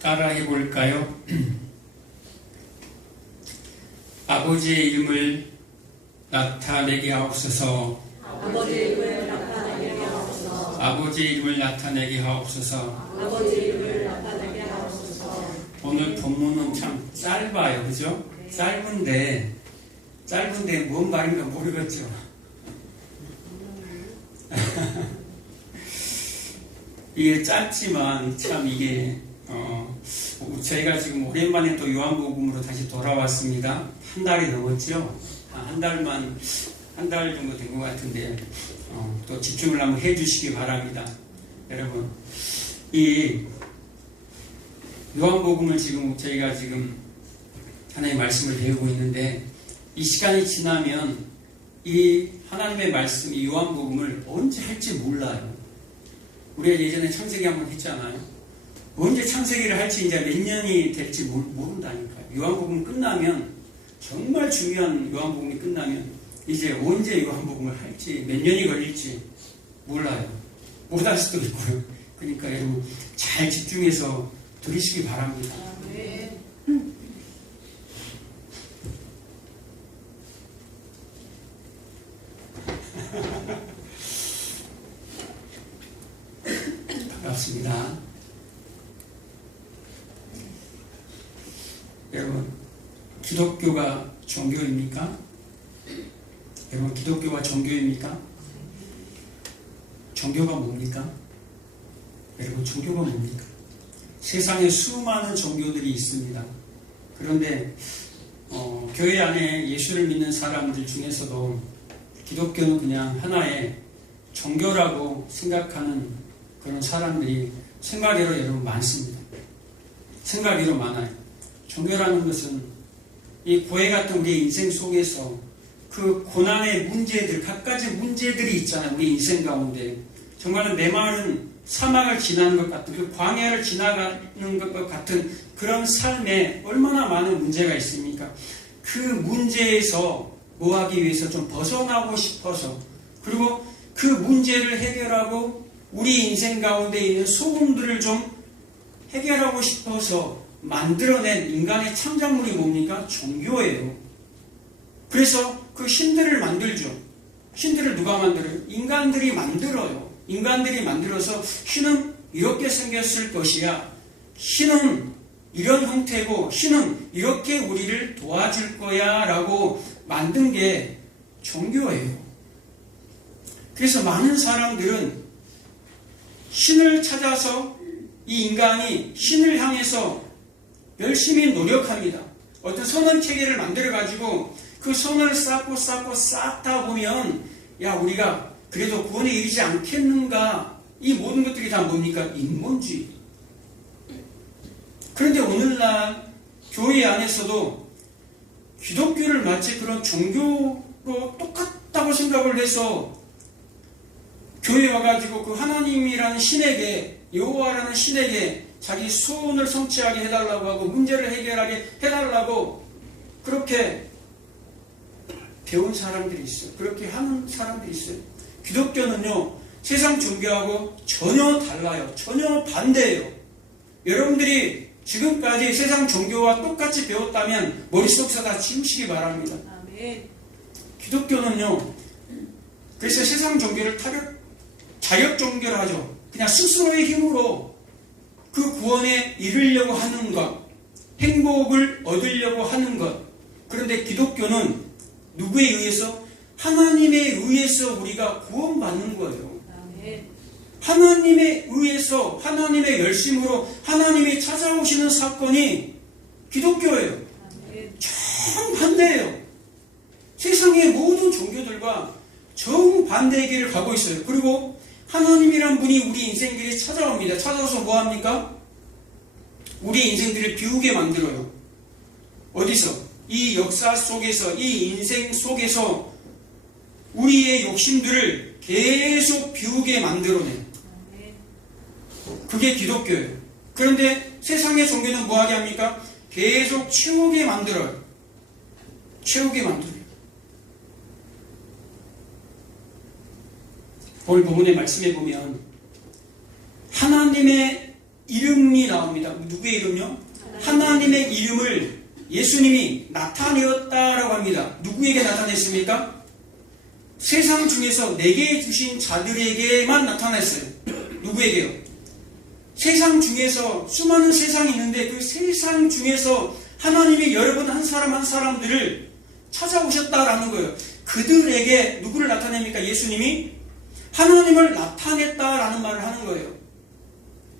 따라해 볼까요? 아버지의 이름을 나타내게 하옵소서. 아버지의 이름을 나타내게 하옵소서. 아버지의 이름을 나타내게 하옵소서. 아버지의 이름을 나타내게 하옵소서. 오늘 본문은 참 짧아요, 그죠? 짧은데 뭔 말인가 모르겠죠. 이게 짧지만 참 이게 저희가 지금 오랜만에 또 요한복음으로 다시 돌아왔습니다. 한 달이 넘었죠. 한 달 정도 된 것 같은데 또 집중을 한번 해주시기 바랍니다. 여러분, 이 요한복음을 저희가 지금 하나님의 말씀을 배우고 있는데, 이 시간이 지나면 이 하나님의 말씀, 이 요한복음을 언제 할지 몰라요. 우리가 예전에 창세기 한번 했잖아요. 언제 창세기를 할지 이제 몇 년이 될지 모른다니까요. 요한복음 끝나면, 정말 중요한 요한복음이 끝나면 이제 언제 요한복음을 할지, 몇 년이 걸릴지 몰라요. 못할 수도 있고요. 그러니까 여러분 잘 집중해서 들으시기 바랍니다. 반갑습니다. 여러분, 기독교가 종교입니까? 여러분, 기독교가 종교입니까? 종교가 뭡니까? 여러분, 종교가 뭡니까? 세상에 수많은 종교들이 있습니다. 그런데 교회 안에 예수를 믿는 사람들 중에서도 기독교는 그냥 하나의 종교라고 생각하는 그런 사람들이 생각외로 여러분 많습니다. 생각외로 많아요. 종교라는 것은 이 고해 같은 우리 인생 속에서 그 고난의 문제들, 갖가지 문제들이 있잖아요. 우리 인생 가운데. 정말로 내 마을은 사막을 지나는 것 같은, 그 광야를 지나가는 것 같은 그런 삶에 얼마나 많은 문제가 있습니까? 그 문제에서 뭐 하기 위해서 좀 벗어나고 싶어서, 그리고 그 문제를 해결하고 우리 인생 가운데 있는 소금들을 좀 해결하고 싶어서 만들어낸 인간의 창작물이 뭡니까? 종교예요. 그래서 그 신들을 만들죠. 신들을 누가 만들어요? 인간들이 만들어요. 인간들이 만들어서 신은 이렇게 생겼을 것이야. 신은 이런 형태고 신은 이렇게 우리를 도와줄 거야 라고 만든 게 종교예요. 그래서 많은 사람들은 신을 찾아서 이 인간이 신을 향해서 열심히 노력합니다. 어떤 선언 체계를 만들어가지고 그 선언을 쌓고 쌓다 보면 야, 우리가 그래도 구원에 이르지 않겠는가? 이 모든 것들이 다 뭡니까? 인본주의. 그런데 오늘날 교회 안에서도 기독교를 마치 그런 종교로 똑같다고 생각을 해서 교회에 와가지고 그 하나님이라는 신에게, 여호와라는 신에게 자기 소원을 성취하게 해달라고 하고 문제를 해결하게 해달라고 그렇게 배운 사람들이 있어요. 그렇게 하는 사람들이 있어요. 기독교는요, 세상 종교하고 전혀 달라요. 전혀 반대예요. 여러분들이 지금까지 세상 종교와 똑같이 배웠다면 머릿속에서 다 지우시기 바랍니다. 아멘. 기독교는요, 그래서 세상 종교를 자격 종교를 하죠. 그냥 스스로의 힘으로 그 구원에 이르려고 하는 것, 행복을 얻으려고 하는 것. 그런데 기독교는 누구에 의해서? 하나님에 의해서 우리가 구원받는 거예요. 아멘. 하나님에 의해서, 하나님의 열심으로 하나님이 찾아오시는 사건이 기독교예요. 아멘. 정반대예요. 세상의 모든 종교들과 정반대의 길을 가고 있어요. 그리고 하나님이란 분이 우리 인생길에 찾아옵니다. 찾아와서 뭐합니까? 우리 인생들을 비우게 만들어요. 어디서? 이 역사 속에서, 이 인생 속에서 우리의 욕심들을 계속 비우게 만들어내요. 그게 기독교예요. 그런데 세상의 종교는 뭐하게 합니까? 계속 채우게 만들어요. 채우게 만들어요. 오늘 본문의 말씀에 보면 하나님의 이름이 나옵니다. 누구의 이름요? 하나님의 이름을 예수님이 나타내었다라고 합니다. 누구에게 나타냈습니까? 세상 중에서 내게 주신 자들에게만 나타냈어요. 누구에게요? 세상 중에서 수많은 세상이 있는데 그 세상 중에서 하나님이 여러분 한 사람 한 사람들을 찾아오셨다라는 거예요. 그들에게 누구를 나타냅니까? 예수님이 하나님을 나타냈다라는 말을 하는 거예요.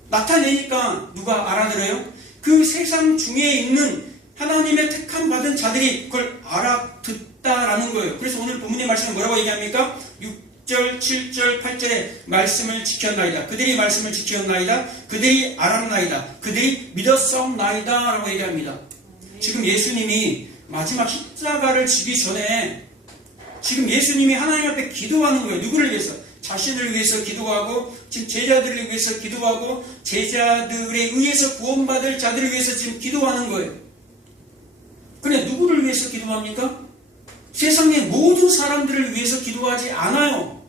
나타내니까 누가 알아들어요? 그 세상 중에 있는 하나님의 택함 받은 자들이 그걸 알아듣다라는 거예요. 그래서 오늘 본문의 말씀은 뭐라고 얘기합니까? 6절, 7절, 8절에 말씀을 지켰나이다. 그들이 말씀을 지켰나이다. 그들이 알았나이다. 그들이 믿었었나이다. 라고 얘기합니다. 지금 예수님이 마지막 십자가를 지기 전에 지금 예수님이 하나님 앞에 기도하는 거예요. 누구를 위해서? 자신을 위해서 기도하고 지금 제자들을 위해서 기도하고 제자들에 의해서 구원받을 자들을 위해서 지금 기도하는 거예요. 그런데 누구를 위해서 기도합니까? 세상의 모든 사람들을 위해서 기도하지 않아요.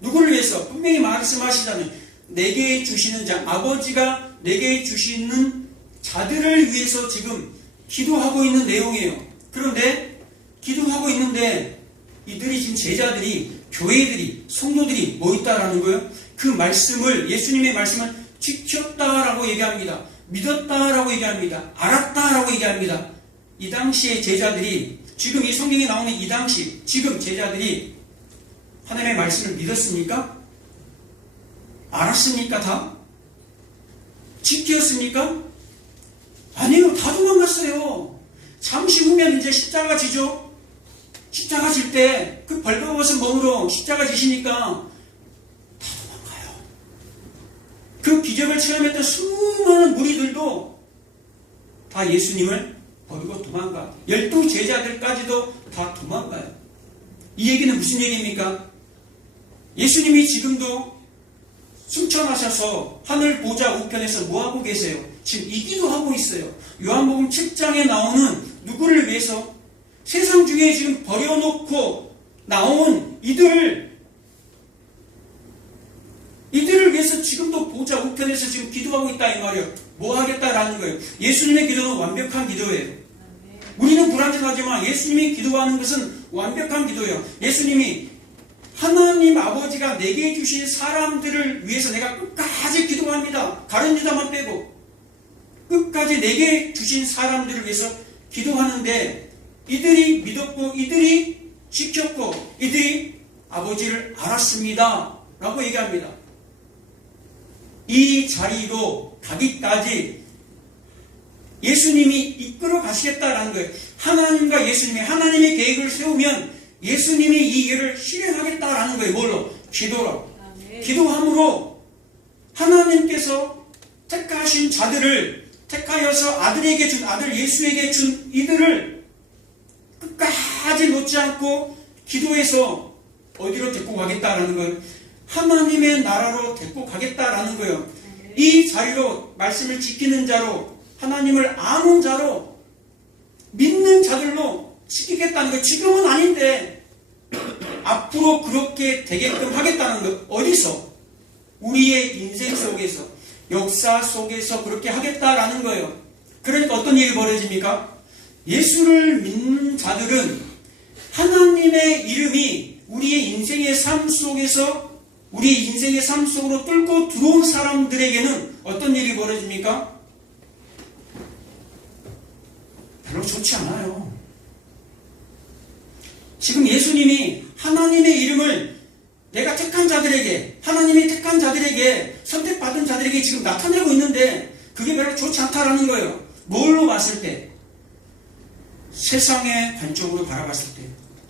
누구를 위해서? 분명히 말씀하시잖아요. 내게 주시는 자, 아버지가 내게 주시는 자들을 위해서 지금 기도하고 있는 내용이에요. 그런데 기도하고 있는데 이들이 지금 제자들이, 교회들이, 성도들이 뭐 있다라는 거예요? 그 말씀을, 예수님의 말씀을 지켰다라고 얘기합니다. 믿었다라고 얘기합니다. 알았다라고 얘기합니다. 이 당시의 제자들이, 지금 이 성경에 나오는 이 당시, 지금 제자들이 하나님의 말씀을 믿었습니까? 알았습니까? 다? 지켰습니까? 아니요, 다 도망갔어요. 잠시 후면 이제 십자가 지죠? 십자가 질 때 그 벌거벗은 몸으로 십자가 지시니까 다 도망가요. 그 기적을 체험했던 수많은 무리들도 다 예수님을 버리고 도망가. 12 제자들까지도 다 도망가요. 이 얘기는 무슨 얘기입니까? 예수님이 지금도 승천하셔서 하늘 보좌 우편에서 뭐하고 계세요? 지금 이 기도하고 있어요. 요한복음 7장에 나오는 누구를 위해서? 세상 중에 지금 버려놓고 나온 이들을 위해서 지금도 보좌 우편에서 지금 기도하고 있다 이 말이에요. 뭐 하겠다라는 거예요. 예수님의 기도는 완벽한 기도예요. 우리는 불완전하지만 예수님이 기도하는 것은 완벽한 기도예요. 예수님이 하나님 아버지가 내게 주신 사람들을 위해서 내가 끝까지 기도합니다. 다른 유다만 빼고 끝까지 내게 주신 사람들을 위해서 기도하는데 이들이 믿었고 이들이 지켰고 이들이 아버지를 알았습니다 라고 얘기합니다. 이 자리로 가기까지 예수님이 이끌어 가시겠다라는 거예요. 하나님과 예수님이 하나님의 계획을 세우면 예수님이 이 일을 실행하겠다라는 거예요. 뭘로? 기도로. 기도함으로 하나님께서 택하신 자들을 택하여서 아들에게 준 아들 예수에게 준 이들을 끝까지 놓지 않고 기도해서 어디로 데리고 가겠다라는 거예요. 하나님의 나라로 데리고 가겠다라는 거예요. 이 자리로 말씀을 지키는 자로 하나님을 아는 자로 믿는 자들로 지키겠다는 거예요. 지금은 아닌데 앞으로 그렇게 되게끔 하겠다는 거예요. 어디서? 우리의 인생 속에서 역사 속에서 그렇게 하겠다라는 거예요. 그러니까 어떤 일이 벌어집니까? 예수를 믿는 자들은 하나님의 이름이 우리의 인생의 삶 속에서 우리의 인생의 삶 속으로 뚫고 들어온 사람들에게는 어떤 일이 벌어집니까? 별로 좋지 않아요. 지금 예수님이 하나님의 이름을 내가 택한 자들에게, 하나님이 택한 자들에게, 선택받은 자들에게 지금 나타내고 있는데 그게 별로 좋지 않다라는 거예요. 뭘로 봤을 때? 세상의 관점으로 바라봤을 때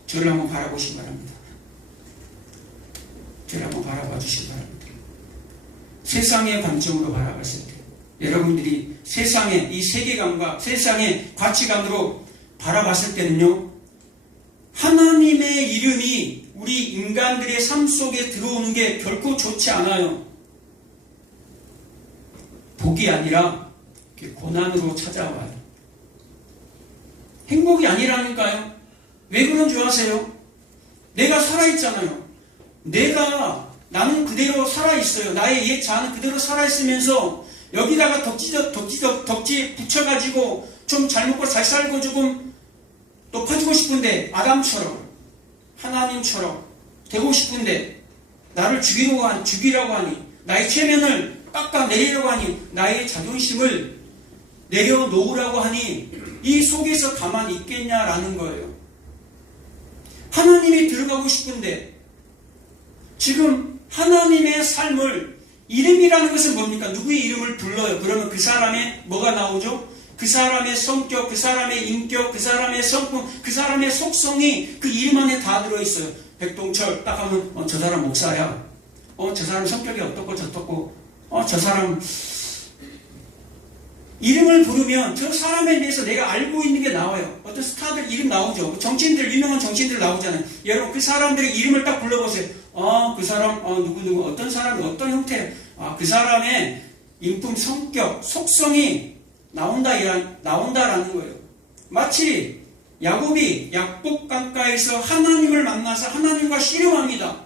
저를 한번 바라보시기 바랍니다. 저를 한번 바라봐 주시기 바랍니다. 세상의 관점으로 바라봤을 때 여러분들이 세상의 이 세계관과 세상의 가치관으로 바라봤을 때는요, 하나님의 이름이 우리 인간들의 삶 속에 들어오는 게 결코 좋지 않아요. 복이 아니라 고난으로 찾아와요. 행복이 아니라니까요. 왜 그런 줄 아세요? 내가 살아있잖아요. 나는 그대로 살아있어요. 나의 옛 자아는 그대로 살아있으면서 여기다가 덕지 붙여가지고 좀 잘 먹고 잘 살고 조금 높아지고 싶은데 아담처럼 하나님처럼 되고 싶은데 나를 죽이라고 하니 나의 체면을 깎아내리려고 하니 나의 자존심을 내려놓으라고 하니 이 속에서 가만히 있겠냐라는 거예요. 하나님이 들어가고 싶은데 지금 하나님의 삶을 이름이라는 것은 뭡니까? 누구의 이름을 불러요? 그러면 그 사람의 뭐가 나오죠? 그 사람의 성격, 그 사람의 인격, 그 사람의 성품, 그 사람의 속성이 그 이름 안에 다 들어있어요. 백동철 딱 하면 저 사람 목사야. 저 사람 성격이 어떻고 저떻고 저 사람 이름을 부르면 저 사람에 대해서 내가 알고 있는 게 나와요. 어떤 스타들 이름 나오죠. 정치인들, 유명한 정치인들 나오잖아요. 여러분 그 사람들의 이름을 딱 불러보세요. 그 사람 누구 어떤 사람이 어떤 형태 그 사람의 인품, 성격, 속성이 나온다라는 거예요. 마치 야곱이 약복강가에서 하나님을 만나서 하나님과 씨름합니다.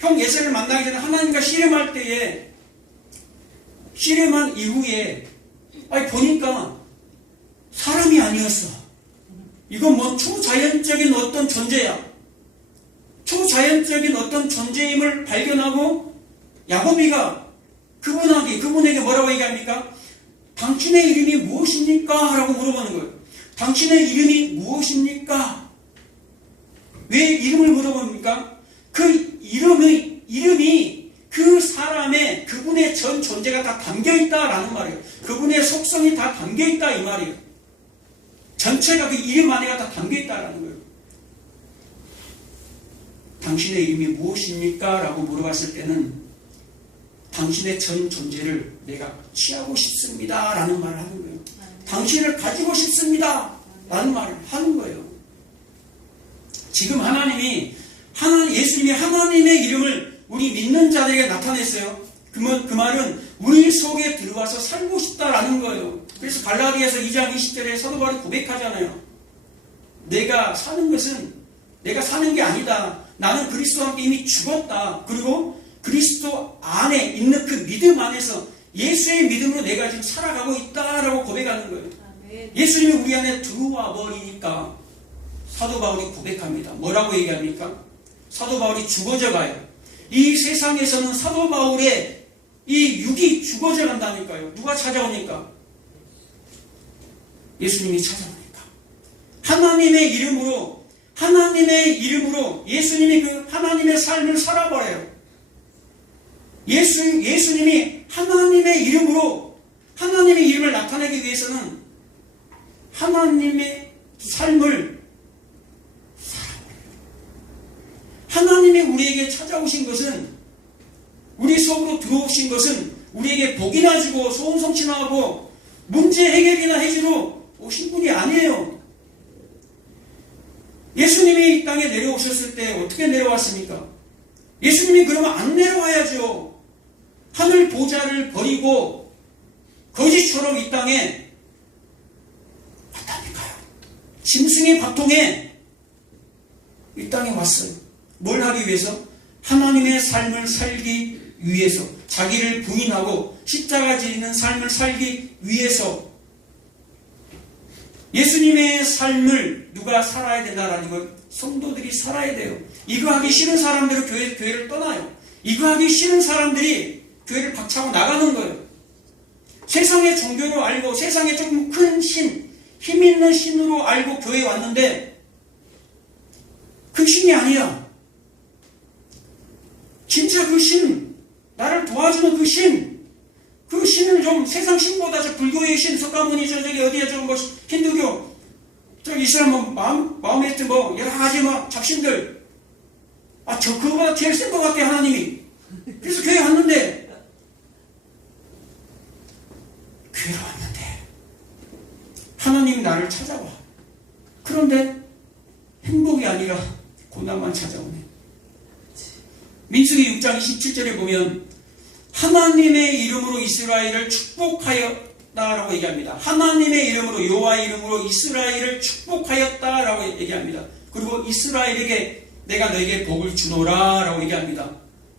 형 예세를 만나기 전에 하나님과 씨름할 때에 씨름한 이후에 보니까 사람이 아니었어. 이건 뭐 초자연적인 어떤 존재야. 초자연적인 어떤 존재임을 발견하고 야곱이가 그분에게 뭐라고 얘기합니까? 당신의 이름이 무엇입니까? 라고 물어보는 거예요. 당신의 이름이 무엇입니까? 왜 이름을 물어봅니까? 그 이름이 그 사람의 그분의 전 존재가 다 담겨있다라는 말이에요. 그분의 속성이 다 담겨있다 이 말이에요. 전체가 그 이름 안에가 다 담겨있다라는 거예요. 당신의 이름이 무엇입니까? 라고 물어봤을 때는 당신의 전 존재를 내가 취하고 싶습니다 라는 말을 하는 거예요. 당신을 가지고 싶습니다 라는 말을 하는 거예요. 지금 예수님이 하나님의 이름을 우리 믿는 자들에게 나타냈어요. 그 말은 우리 속에 들어와서 살고 싶다라는 거예요. 그래서 갈라디아서 2장 20절에 사도 바울이 고백하잖아요. 내가 사는 것은 내가 사는 게 아니다. 나는 그리스도와 함께 이미 죽었다. 그리고 그리스도 안에 있는 그 믿음 안에서 예수의 믿음으로 내가 지금 살아가고 있다라고 고백하는 거예요. 예수님이 우리 안에 들어와 버리니까 사도 바울이 고백합니다. 뭐라고 얘기합니까? 사도 바울이 죽어져 가요. 이 세상에서는 사도 바울의 이 육이 죽어져 간다니까요. 누가 찾아오니까? 예수님이 찾아오니까. 하나님의 이름으로 예수님이 그 하나님의 삶을 살아버려요. 예수님이 하나님의 이름을 나타내기 위해서는 하나님의 삶을 살아버려요. 하나님이 우리에게 찾아오신 것은, 우리 속으로 들어오신 것은 우리에게 복이나 주고 소원 성취하고 문제 해결이나 해주러 오신 분이 아니에요. 예수님이 이 땅에 내려오셨을 때 어떻게 내려왔습니까? 예수님이 그러면 안 내려와야죠. 하늘 보좌를 버리고 거지처럼 이 땅에 왔다니까요. 짐승의 바통에 이 땅에 왔어요. 뭘 하기 위해서? 하나님의 삶을 살기 위해서, 자기를 부인하고 십자가 지는 삶을 살기 위해서. 예수님의 삶을 누가 살아야 된다라는 건 성도들이 살아야 돼요. 이거 하기 싫은 사람들은 교회를 떠나요. 이거 하기 싫은 사람들이 교회를 박차고 나가는 거예요. 세상의 종교로 알고 세상에 조금 큰 힘 있는 신으로 알고 교회에 왔는데 그 신이 아니야. 진짜 그 신, 나를 도와주는 그 신을 좀 세상 신보다 저 불교의 신, 석가모니 저기 어디에 저 뭐 힌두교, 저 이슬람 마음에 든 뭐 여러 가지 뭐 잡신들, 그거보다 제일 센 것 같아 하나님이. 그래서 교회 왔는데 하나님이 나를 찾아와. 그런데 행복이 아니라 고난만 찾아오네. 민수기 6장 27절에 보면 하나님의 이름으로 이스라엘을 축복하였다라고 얘기합니다. 하나님의 이름으로, 여호와의 이름으로 이스라엘을 축복하였다라고 얘기합니다. 그리고 이스라엘에게 내가 너에게 복을 주노라 라고 얘기합니다.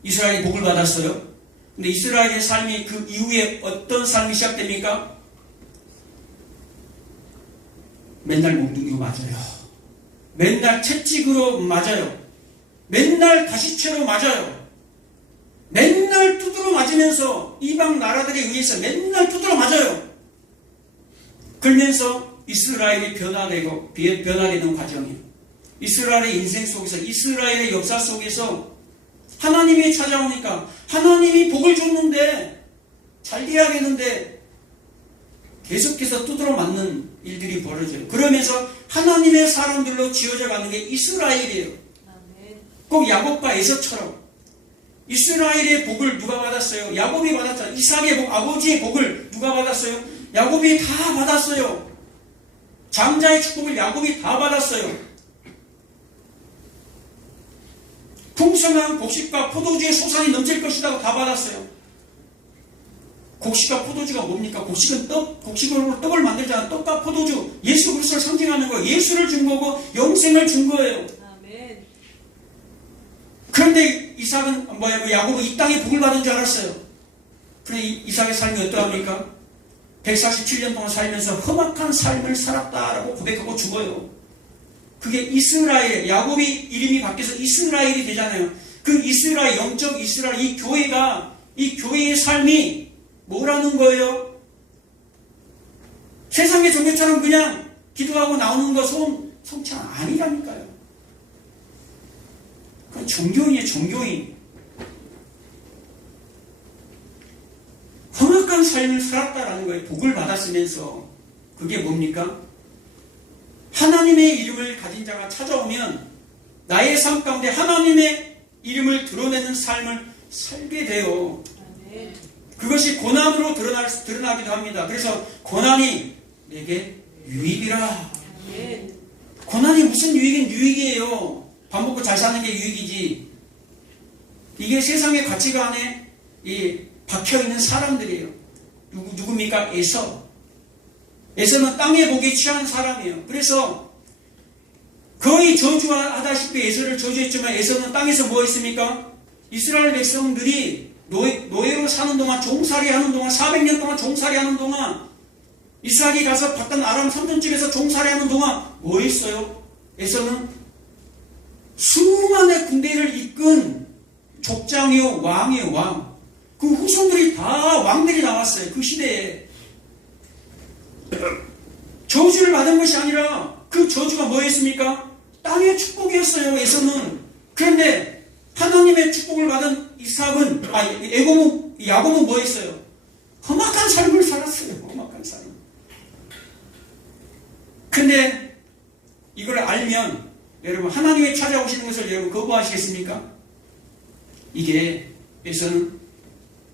이스라엘이 복을 받았어요. 근데 이스라엘의 삶이 그 이후에 어떤 삶이 시작됩니까? 맨날 몽둥이로 맞아요. 맨날 채찍으로 맞아요. 맨날 가시채로 맞아요. 맨날 두드러 맞으면서 이방 나라들에 의해서 맨날 두드러 맞아요. 그러면서 이스라엘이 변화되는 과정이에요. 이스라엘의 인생 속에서, 이스라엘의 역사 속에서 하나님이 찾아오니까 하나님이 복을 줬는데 잘 돼야겠는데 계속해서 두드러 맞는 일들이 벌어져요. 그러면서 하나님의 사람들로 지어져 가는 게 이스라엘이에요. 꼭 야곱과 에서처럼 이스라엘의 복을 누가 받았어요? 야곱이 받았잖아요. 이삭의 복, 아버지의 복을 누가 받았어요? 야곱이 다 받았어요. 장자의 축복을 야곱이 다 받았어요. 풍성한 곡식과 포도주의 소산이 넘칠 것이라고 다 받았어요. 곡식과 포도주가 뭡니까? 곡식은 곡식으로 떡을 만들잖아요. 떡과 포도주, 예수 그리스도를 상징하는 거예요. 예수를 준 거고 영생을 준 거예요. 아멘. 그런데 이삭은 야곱은 이 땅에 복을 받은 줄 알았어요. 그런데 이삭의 삶이 어떠합니까? 147년 동안 살면서 험악한 삶을 살았다라고 고백하고 죽어요. 그게 이스라엘, 야곱이 이름이 바뀌어서 이스라엘이 되잖아요. 그 이스라엘, 영적 이스라엘, 이 교회의 삶이 뭐라는 거예요? 세상의 종교처럼 그냥 기도하고 나오는 거 성찬 아니라니까요. 그건 종교인이에요, 종교인. 험악한 삶을 살았다라는 거예요. 복을 받았으면서. 그게 뭡니까? 하나님의 이름을 가진 자가 찾아오면 나의 삶 가운데 하나님의 이름을 드러내는 삶을 살게 돼요. 아멘. 그것이 고난으로 드러나기도 합니다. 그래서 고난이 내게 유익이라. 아멘. 고난이 무슨 유익은 유익이에요. 밥 먹고 잘 사는 게 유익이지. 이게 세상의 가치관에 박혀있는 사람들이에요. 누굽니까? 에서는 땅의 복에 취한 사람이에요. 그래서 거의 저주하다시피 에서를 저주했지만 에서는 땅에서 뭐 했습니까? 이스라엘 백성들이 노예로 사는 동안, 종살이 하는 동안, 400년 동안 종살이 하는 동안, 이삭이 가서 받던 아람 삼촌집에서 종살이 하는 동안 뭐 했어요? 에서는 수많은 군대를 이끈 족장이요, 왕이요, 왕. 그 후손들이 다 왕들이 나왔어요. 그 시대에. 저주를 받은 것이 아니라 그 저주가 뭐였습니까? 땅의 축복이었어요. 에서는. 그런데 하나님의 축복을 받은 야곱은 뭐 했어요? 험악한 삶을 살았어요. 험악한 삶. 근데 이걸 알면 여러분 하나님이 찾아오시는 것을 여러분 거부하시겠습니까? 이게 에서는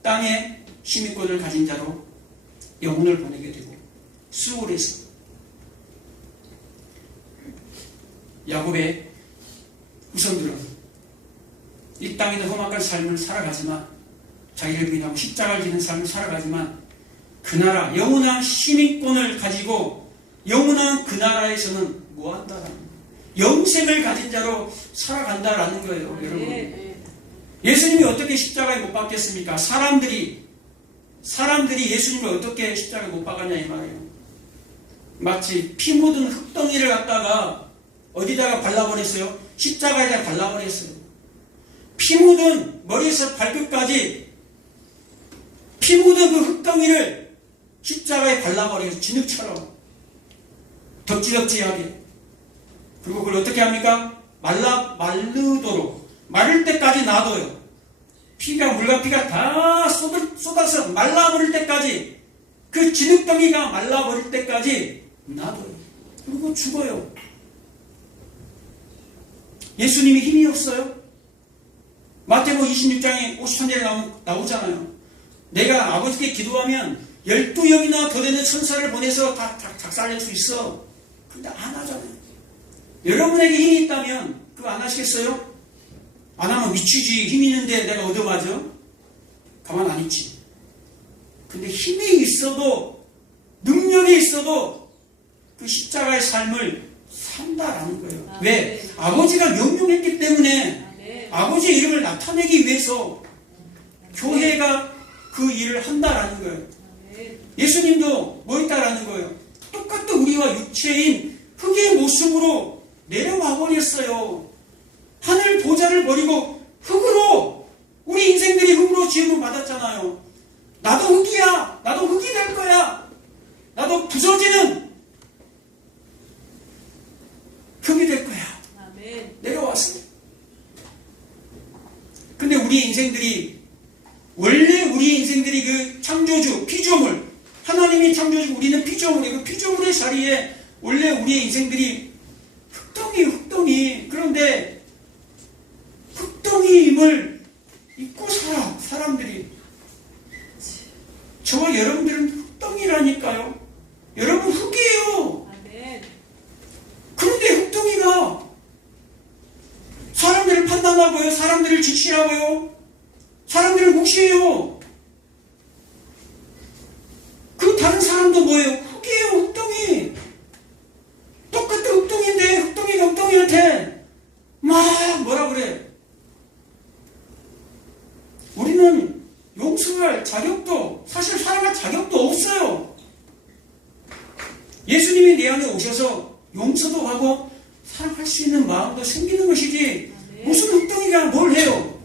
땅에 시민권을 가진 자로 영혼을 보내게 되고 수월에서 야곱의 후손들은 이 땅에도 험악한 삶을 살아가지만 자기를 위하고 십자가를 지는 삶을 살아가지만 그 나라 영원한 시민권을 가지고 영원한 그 나라에서는 뭐한다라는 거예요. 영생을 가진 자로 살아간다라는 거예요. 여러분 예수님이 어떻게 십자가에 못 박혔습니까? 사람들이 예수님을 어떻게 십자가에 못 박았냐 이 말이에요. 마치 피 묻은 흙덩이를 갖다가 어디다가 발라버렸어요? 십자가에다 발라버렸어요. 피 묻은 머리에서 발끝까지 피 묻은 그 흙덩이를 십자가에 발라버려요. 진흙처럼 덕지덕지하게. 그리고 그걸 어떻게 합니까? 마르도록 마를 때까지 놔둬요. 물과 피가 다 쏟아서 말라버릴 때까지, 그 진흙덩이가 말라버릴 때까지 놔둬요. 그리고 죽어요. 예수님이 힘이 없어요? 마태복음 26장에 53절에 나오잖아요. 내가 아버지께 기도하면 12영이나 더 되는 천사를 보내서 다 작살낼 수 있어. 근데 안 하잖아요. 여러분에게 힘이 있다면 그거 안 하시겠어요? 안 하면 미치지. 힘이 있는데 내가 얻어맞아? 가만 안 있지. 근데 힘이 있어도, 능력이 있어도 그 십자가의 삶을 산다라는 거예요. 왜? 아버지가 명령했기 때문에 아버지의 이름을 나타내기 위해서 교회가 그 일을 한다라는 거예요. 아멘. 예수님도 뭐 있다라는 거예요. 똑같은 우리와 육체인 흙의 모습으로 내려와 버렸어요. 하늘 보좌를 버리고 흙으로, 우리 인생들이 흙으로 지음을 받았잖아요. 나도 흙이야. 나도 흙이 될 거야. 나도 부서지는 흙이 될 거야. 아멘. 내려왔어요. 근데 우리 인생들이, 원래 우리 인생들이 그 창조주, 피조물, 하나님이 창조주, 우리는 피조물이고, 피조물의 자리에 원래 우리의 인생들이 흙덩이. 그런데 흙덩이임을 잊고 살아, 사람들이. 저와 여러분들은 흙덩이라니까요. 여러분 흙이에요. 아멘. 그런데 흙덩이가 사람들을 판단하고요, 사람들을 지시하고요, 사람들을 무시해요. 그 다른 사람도 뭐예요? 흙이에요, 흙덩이. 똑같은 흙덩이인데 흙덩이가 흙덩이한테 막 뭐라 그래. 우리는 용서할 자격도, 사실 사랑할 자격도 없어요. 예수님이 내 안에 오셔서 용서도 하고 사랑할 수 있는 마음도 생기는 것이지, 무슨 흙덩이가 뭘 해요?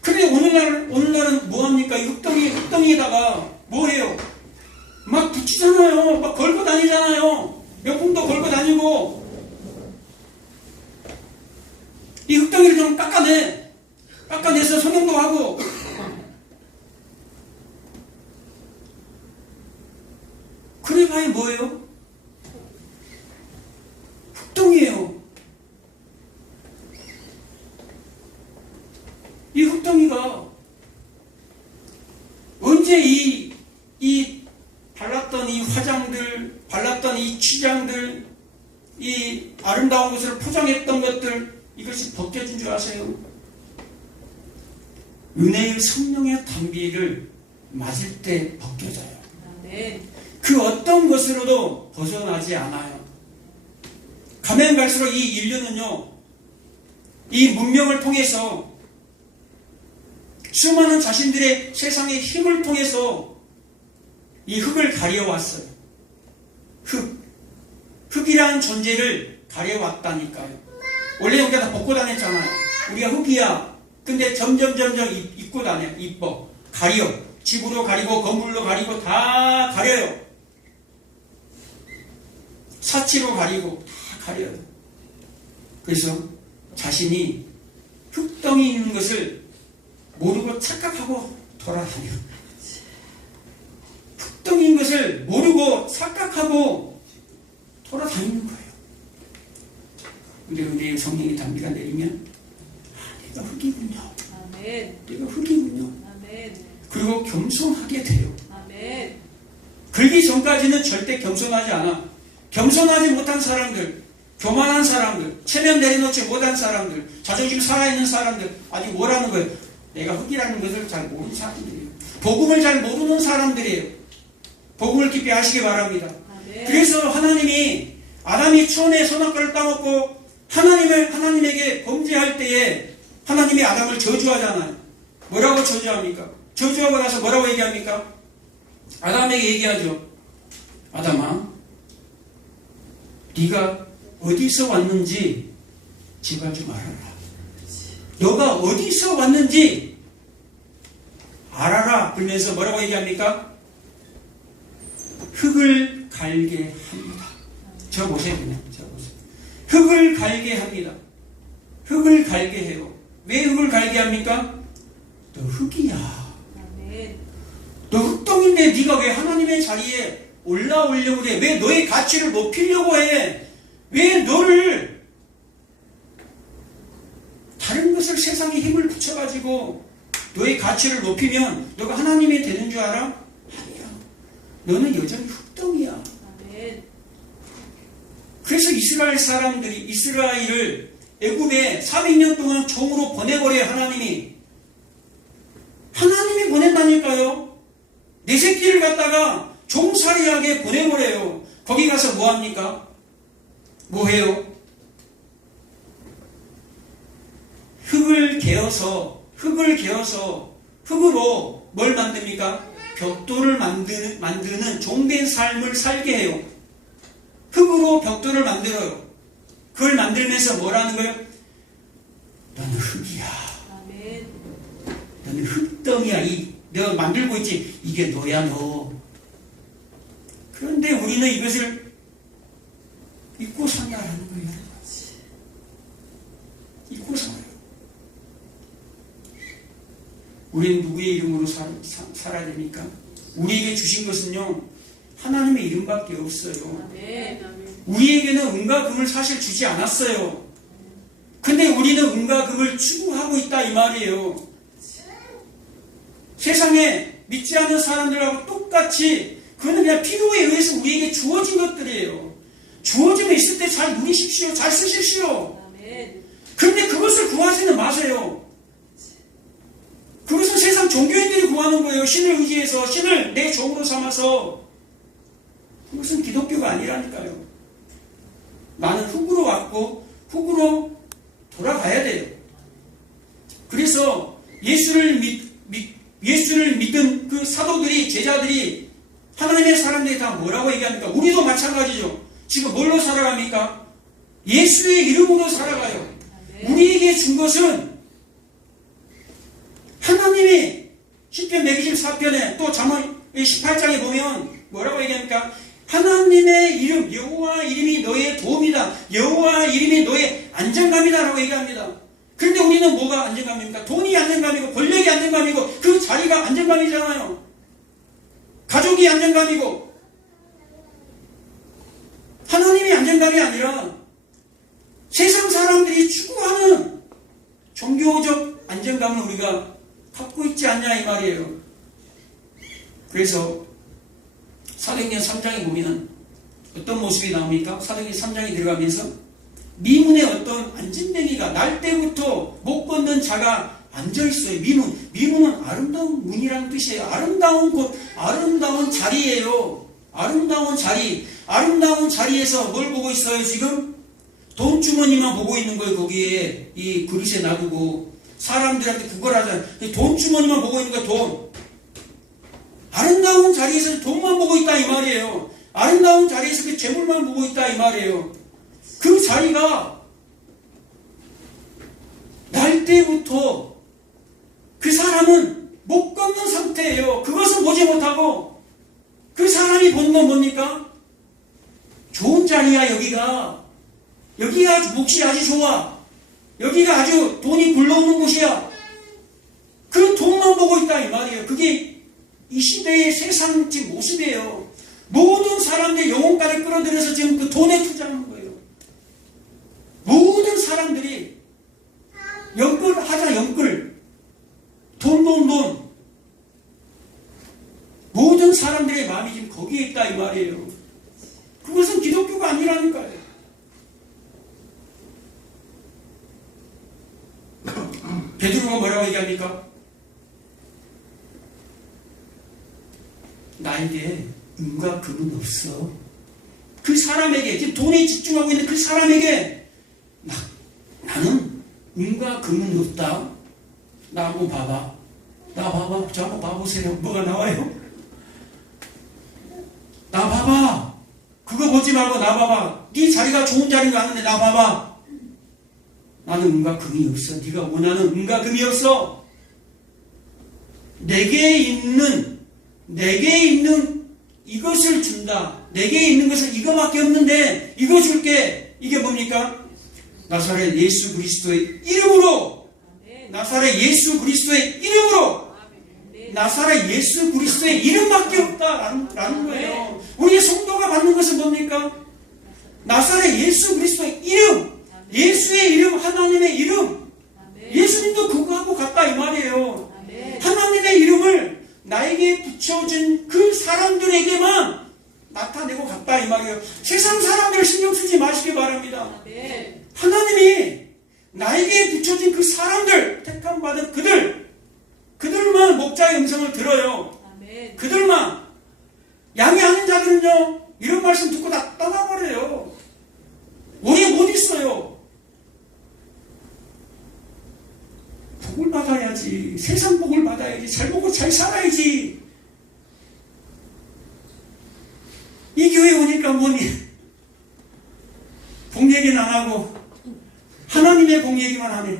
근데 오늘날은 뭐합니까? 이 흙덩이에다가 뭐 해요? 막 붙이잖아요. 막 걸고 다니잖아요. 명품도 걸고 다니고. 이 흙덩이를 좀 깎아내서 성형도 하고. 그래 봐야 뭐예요? 흙덩이에요. 이 흙덩이가 언제 이 발랐던 이 화장들, 발랐던 이 취장들, 이 아름다운 것을 포장했던 것들, 이것이 벗겨진 줄 아세요? 은혜의 성령의 단비를 맞을 때 벗겨져요. 아멘. 그 어떤 것으로도 벗어나지 않아요. 가면 갈수록 이 인류는요, 이 문명을 통해서, 수많은 자신들의 세상의 힘을 통해서 이 흙을 가려왔어요. 흙이라는 존재를 가려왔다니까요. 원래 우리가 다 벗고 다녔잖아요. 우리가 흙이야. 근데 점점 입고 다녀. 이뻐. 가려. 집으로 가리고 건물로 가리고 다 가려요. 사치로 가리고 다 가려요. 그래서 자신이 흙덩이 있는 것을 모르고 착각하고 돌아다녀요. 흙덩이인 것을 모르고 착각하고 돌아다니는 거예요. 근데 은혜의 성령의 단비가 내리면, 내가 흙이군요. 아멘. 내가 흙이군요. 아멘. 그리고 겸손하게 돼요. 아멘. 그러기 전까지는 절대 겸손하지 않아. 겸손하지 못한 사람들, 교만한 사람들, 체면 내려놓지 못한 사람들, 자존심 살아있는 사람들, 아직 뭐라는 거예요? 내가 흙이라는 것을 잘 모르는 사람들이에요. 복음을 잘 모르는 사람들이에요. 복음을 깊이 아시기 바랍니다. 아멘. 그래서 하나님이, 아담이 추원의 선악과를 따먹고 하나님에게 범죄할 때에 하나님이 아담을 저주하잖아요. 뭐라고 저주합니까? 저주하고 나서 뭐라고 얘기합니까? 아담에게 얘기하죠. 아담아, 네가 어디서 왔는지 제발 좀 알아라. 너가 어디서 왔는지 알아라. 그러면서 뭐라고 얘기합니까? 흙을 갈게 합니다. 저 보세요, 그냥. 저 보세요. 흙을 갈게 합니다. 흙을 갈게 해요. 왜 흙을 갈게 합니까? 너 흙이야. 아멘. 너 흙덩인데 네가 왜 하나님의 자리에 올라오려고 그래? 왜 너의 가치를 높이려고 해? 왜 너를 다른 것을 세상에 힘을 붙여가지고 너의 가치를 높이면 너가 하나님이 되는 줄 알아? 아니야. 너는 여전히 흙덩이야. 아멘. 그래서 이스라엘 사람들이 이스라엘을 애굽에 400년 동안 종으로 보내버려요. 하나님이 보낸다니까요. 내 새끼를 갖다가 종살이하게 보내버려요. 거기 가서 뭐합니까? 뭐해요? 흙을 개어서 흙으로 뭘 만듭니까? 벽돌을 만드는 종된 삶을 살게 해요. 흙으로 벽돌을 만들어요. 그걸 만들면서 뭐라는 거예요? 너는 흙이야. 아멘. 너는 흙덩이야. 내가 만들고 있지. 이게 너야, 너. 그런데 우리는 이것을 잊고 산다라는 거예요. 잊고 살아요. 우리는 누구의 이름으로 살아야 됩니까? 우리에게 주신 것은요, 하나님의 이름밖에 없어요. 아멘. 우리에게는 은과 금을 사실 주지 않았어요. 근데 우리는 은과 금을 추구하고 있다 이 말이에요. 세상에 믿지 않는 사람들하고 똑같이 그거는 그냥 필요에 의해서 우리에게 주어진 것들이에요. 주어짐에 있을 때 잘 누리십시오. 잘 쓰십시오. 아멘. 그런데 그것을 구하지는 마세요. 그것은 세상 종교인들이 구하는 거예요. 신을 의지해서, 신을 내 종으로 삼아서. 그것은 기독교가 아니라니까요. 나는 흙으로 왔고 흙으로 돌아가야 돼요. 그래서 예수를 믿은 그 사도들이, 제자들이, 하나님의 사람들이 다 뭐라고 얘기합니까? 우리도 마찬가지죠. 지금 뭘로 살아갑니까? 예수의 이름으로 살아가요. 우리에게 준 것은 하나님이 시편 124편에 또 잠언 18장에 보면 뭐라고 얘기합니까? 하나님의 이름, 여호와 이름이 너의 도움이다. 여호와 이름이 너의 안정감이다 라고 얘기합니다. 그런데 우리는 뭐가 안정감입니까? 돈이 안정감이고 권력이 안정감이고 그 자리가 안정감이잖아요. 가족이 안정감이고 하나님이 안정감이 아니라 세상 사람들이 추구하는 종교적 안정감을 우리가 갖고 있지 않냐 이 말이에요. 그래서 사도행전 3장에 보면 어떤 모습이 나옵니까? 사도행전 3장에 들어가면서 미문의 어떤 안진뱅이가 날 때부터 못 걷는 자가 앉아있어요. 미문은 아름다운 문이라는 뜻이에요. 아름다운 곳, 아름다운 자리예요. 아름다운 자리. 아름다운 자리에서 뭘 보고 있어요 지금? 돈주머니만 보고 있는 거예요. 거기에 이 그릇에 놔두고 사람들한테 그걸 하잖아요. 돈주머니만 보고 있는 거예요. 돈. 아름다운 자리에서 돈만 보고 있다 이 말이에요. 아름다운 자리에서 그 재물만 보고 있다 이 말이에요. 그 자리가 날 때부터 그 사람은 못 걷는 상태예요. 그것을 보지 못하고 그 사람이 본 건 뭡니까? 좋은 자리야 여기가. 여기가 몫이 아주 좋아. 여기가 아주 돈이 굴러오는 곳이야. 그 돈만 보고 있다 이 말이에요. 그게 이 시대의 세상 지금 모습이에요. 모든 사람들 영혼까지 끌어들여서 지금 그 돈에 투자하는 거예요. 모든 사람들이 영끌 하자 영끌. 돈. 모든 사람들의 마음이 지금 거기에 있다 이 말이에요. 그것은 기독교가 아니라니까요. 베드로가 뭐라고 얘기합니까? 나에게 은과 금은 없어. 그 사람에게, 지금 돈에 집중하고 있는 그 사람에게 나는 은과 금은 없다. 나 한번 봐봐. 나 봐봐. 저 한번 봐보세요. 뭐가 나와요? 나 봐봐. 그거 보지 말고 나 봐봐. 네 자리가 좋은 자리인 거 아는데 나 봐봐. 나는 은과 금이 없어. 네가 원하는 은과 금이 없어. 내게 있는 이것을 준다. 내게 있는 것은 이거밖에 없는데 이거 줄게. 이게 뭡니까? 나사렛 예수 그리스도의 이름으로. 나사렛 예수 그리스도의 이름으로. 나사렛 예수 그리스도의 이름밖에 없다라는 거예요. 우리의 성도가 받는 것은 뭡니까? 나사렛 예수 그리스도의 이름. 예수의 이름, 하나님의 이름. 예수님도 그거하고 같다 이 말이에요. 하나님의 이름을 나에게 붙여준 그 사람들에게만 나타내고 갔다 이 말이에요. 세상 사람들 신경 쓰지 마시기 바랍니다. 하나님이 나에게 붙여진 그 사람들, 택함 받은 그들만 목자의 음성을 들어요. 그들만. 양이 아닌 자들은요, 이런 말씀 듣고 다 떠나버려요. 오래 못 있어요. 복을 받은 나가야지. 세상 복을 받아야지. 잘 보고 잘 살아야지. 이 교회 오니까 뭐니? 복 얘기는 안 하고 하나님의 복 얘기만 하네.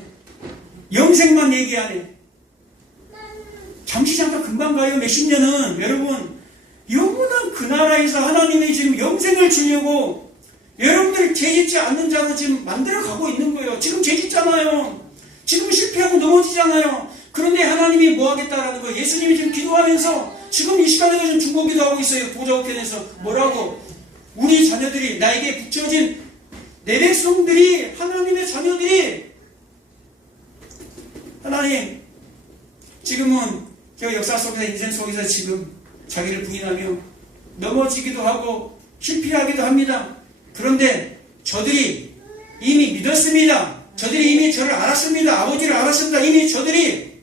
영생만 얘기하네. 잠시 잠깐 금방 가요. 몇십 년은. 여러분, 영원한 그 나라에서 하나님이 지금 영생을 주려고 여러분들이 죄짓지 않는 자로 지금 만들어 가고 있는 거예요. 지금 죄짓잖아요. 지금 실패하고 넘어지잖아요. 그런데 하나님이 뭐 하겠다라는 거예요. 예수님이 지금 기도하면서 지금 이 시간에도 지금 중보기도 하고 있어요. 보좌우편에서 뭐라고? 우리 자녀들이, 나에게 붙여진 내 백성들이, 하나님의 자녀들이, 하나님, 지금은 저 역사 속에서, 인생 속에서 지금 자기를 부인하며 넘어지기도 하고 실패하기도 합니다. 그런데 저들이 이미 믿었습니다. 저들이 이미 저를 알았습니다. 아버지를 알았습니다. 이미 저들이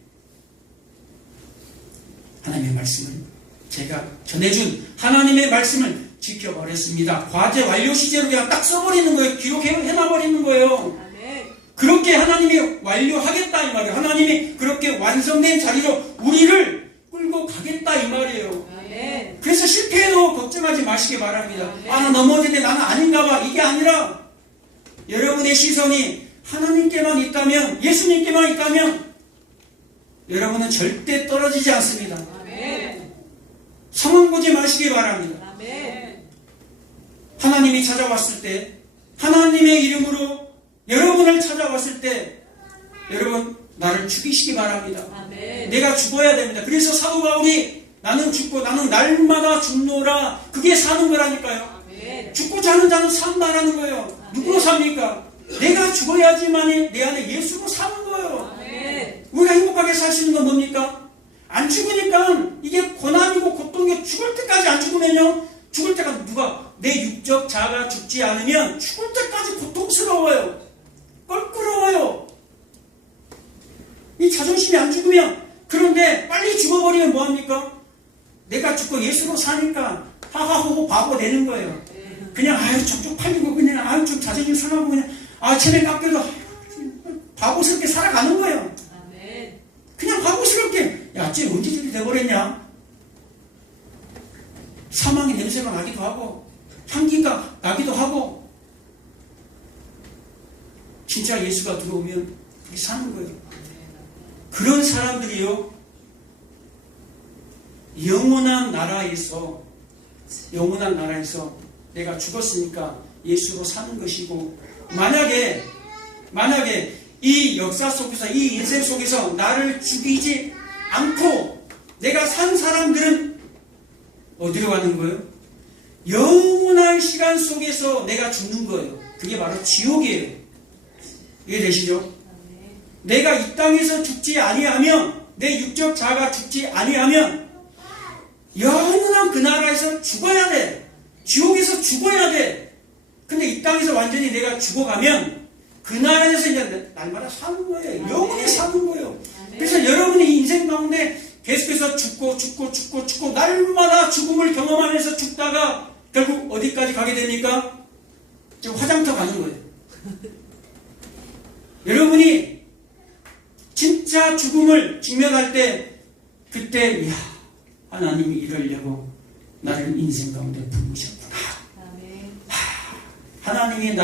하나님의 말씀을, 제가 전해준 하나님의 말씀을 지켜버렸습니다. 과제 완료 시제로 그냥 딱 써버리는 거예요. 기록해놔버리는 거예요. 아멘. 그렇게 하나님이 완료하겠다 이 말이에요. 하나님이 그렇게 완성된 자리로 우리를 끌고 가겠다 이 말이에요. 아멘. 그래서 실패해도 걱정하지 마시기 바랍니다. 아, 나 넘어지는데 나는 아닌가 봐. 이게 아니라 여러분의 시선이 하나님께만 있다면, 예수님께만 있다면 여러분은 절대 떨어지지 않습니다. 아멘. 상황 보지 마시기 바랍니다. 아멘. 하나님이 찾아왔을 때, 하나님의 이름으로 여러분을 찾아왔을 때 여러분 나를 죽이시기 바랍니다. 아멘. 내가 죽어야 됩니다. 그래서 사도 바울이 나는 죽고 나는 날마다 죽노라, 그게 사는 거라니까요. 아멘. 죽고 사는 자는 산다라는 거예요. 누구로 삽니까? 내가 죽어야지만이 내 안에 예수로 사는 거예요. 아멘. 우리가 행복하게 살 수 있는 건 뭡니까? 안 죽으니까 이게 고난이고 고통이, 죽을 때까지 안 죽으면요, 죽을 때까지 누가, 내 육적 자가 죽지 않으면 죽을 때까지 고통스러워요. 껄끄러워요. 이 자존심이 안 죽으면. 그런데 빨리 죽어버리면 뭐합니까? 내가 죽고 예수로 사니까 하하호호 바보 되는 거예요. 그냥 아유 족족 팔리고 그냥 아유 좀 자존심 상하고 그냥 아 체내 깎여도 바보스럽게 살아가는 거예요. 아멘. 그냥 바보스럽게. 야, 쟤 언제 저리 돼버렸냐? 사망의 냄새가 나기도 하고 향기가 나기도 하고. 진짜 예수가 들어오면 그렇게 사는 거예요. 그런 사람들이요, 영원한 나라에서 내가 죽었으니까 예수로 사는 것이고, 만약에 이 역사 속에서, 이 인생 속에서 나를 죽이지 않고 내가 산 사람들은 어디로 가는 거예요? 영원한 시간 속에서 내가 죽는 거예요. 그게 바로 지옥이에요. 이해되시죠? 내가 이 땅에서 죽지 아니하면, 내 육적 자가 죽지 아니하면 영원한 그 나라에서 죽어야 돼. 지옥에서 죽어야 돼. 근데 이 땅에서 완전히 내가 죽어가면 그 나라에서 이제 날마다 사는 거예요. 영원히 사는 거예요. 그래서 여러분의 인생 가운데 계속해서 죽고 날마다 죽음을 경험하면서 죽다가 결국 어디까지 가게 됩니까? 지금 화장터 가는 거예요. 여러분이 진짜 죽음을 직면할 때, 그때 이야, 하나님이 이러려고 나를 인생 가운데 부르셨구나. 하나님이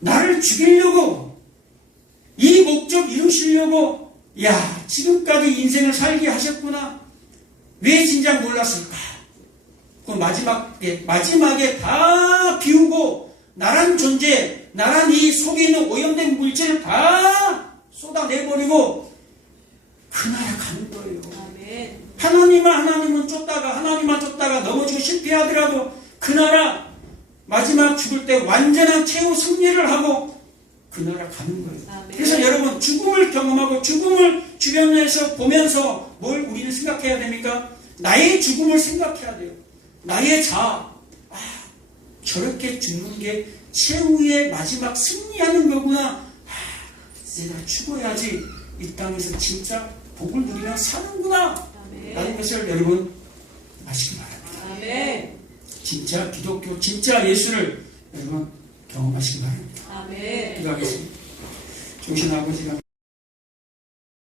나를 죽이려고, 이 목적 이루시려고 야, 지금까지 인생을 살게 하셨구나. 왜 진작 몰랐을까? 그 마지막에 다 비우고 나란 존재, 나란 이 속에 있는 오염된 물질을 다 쏟아내버리고 그 나라 가는 거예요. 아멘. 하나님은 하나님만 쫓다가 넘어지고 실패하더라도 그 나라 마지막 죽을 때 완전한 최후 승리를 하고 그 나라 가는 거예요. 아멘. 그래서 여러분, 죽음을 경험하고 죽음을 주변에서 보면서 뭘 우리는 생각해야 됩니까? 나의 죽음을 생각해야 돼요. 나의 자아. 저렇게 죽는 게 최후의 마지막 승리하는 거구나. 내가 죽어야지 이 땅에서 진짜 복을 누리며 사는구나. 아멘. 라는 것을 여러분 아시기 바랍니다. 아멘. 진짜 기독교, 진짜 예수를 여러분 경험하시기 바랍니다. 아멘. 기도하겠습니다. 조신 아버지가